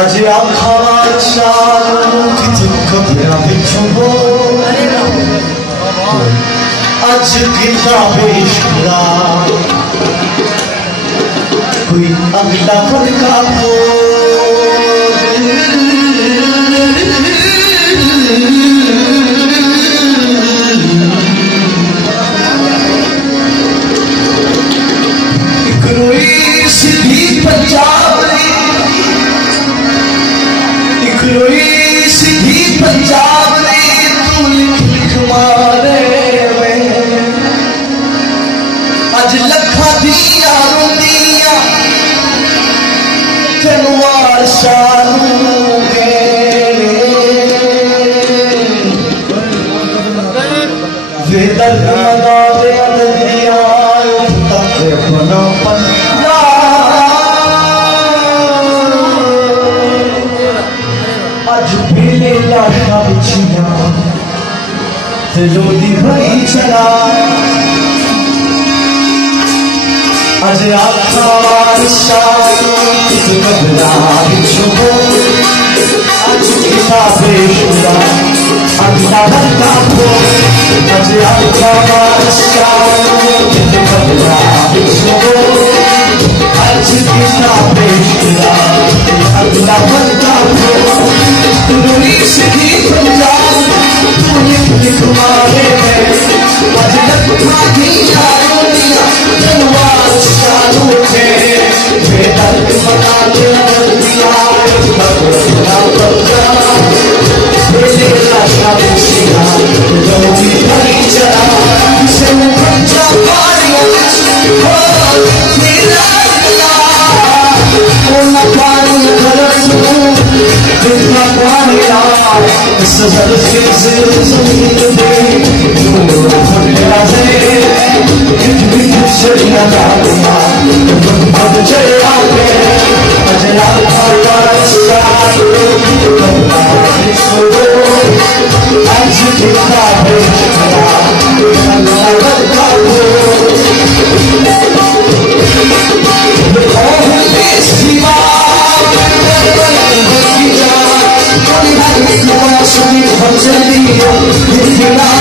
आज आखार शान कित कपड़ा बिछो आज किताब इश्क़ कोई अगला फरका हो एक रोई सीधी पंजाब एक रोई सीधी पंजाब ने तू लिख मारे अज लखा दिया रोंदिया जनवार शानू वे दर्द मना दे दिया तक बना पन्ना अज पीले लाशा बिछिया लोदी भरी चला आज आखार शान कपड़ा बिछो आज किताब इश्क़ अगला फरका हो आज आखार शान कपड़ा बिछो आज किताब इश्क़ अगला फरका हो रोई सीधी पंजाब तू लिख मारे आज लखा दिया रोंदिया जनवार शानू थे बेदर्द बना दिया लाशा बिछिया लोदी भरी चला से पंजा पारिया मेरा ना पानी खरसू जितना पानिया इस सर से जमीन दे फटया है कितनी चलिया गालियां अब चला के अजला खाला सारो आज किताब अल्लाह बरका हो Oh,